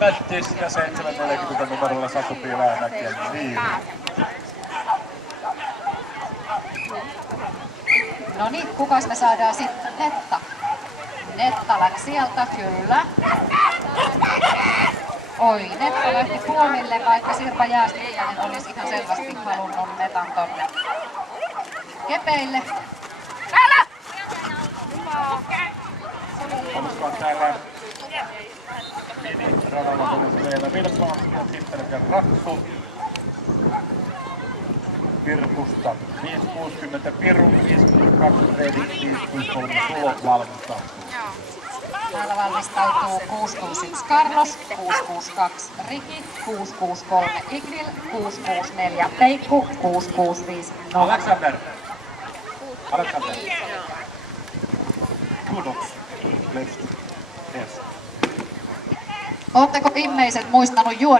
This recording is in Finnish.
Mättis ja 740 numerolla Satu Pihlajamäki ja Liivi. No niin, kukas me saadaan sitten? Netta. Netta lähti sieltä, kyllä. Oi, Netta lähti puomille, vaikka Sirpa Jääskeläinen olisi ihan selvästi halunnut Netan tonne kepeille. Älä! Olisikohan täällä mini-radalla meillä Vilpaa ja sitten Raksu. Virkusta 560 Piru, 52 Fredi, 563 Sulo valmistautuu. Täällä valmistautuu 661 Carlos, 662 Riki, 663 Ignil, 664 Peikku, 665 Nova. Alexander. Kudoks. Left. Yes. Ootteko viimeiset muistanut juoda?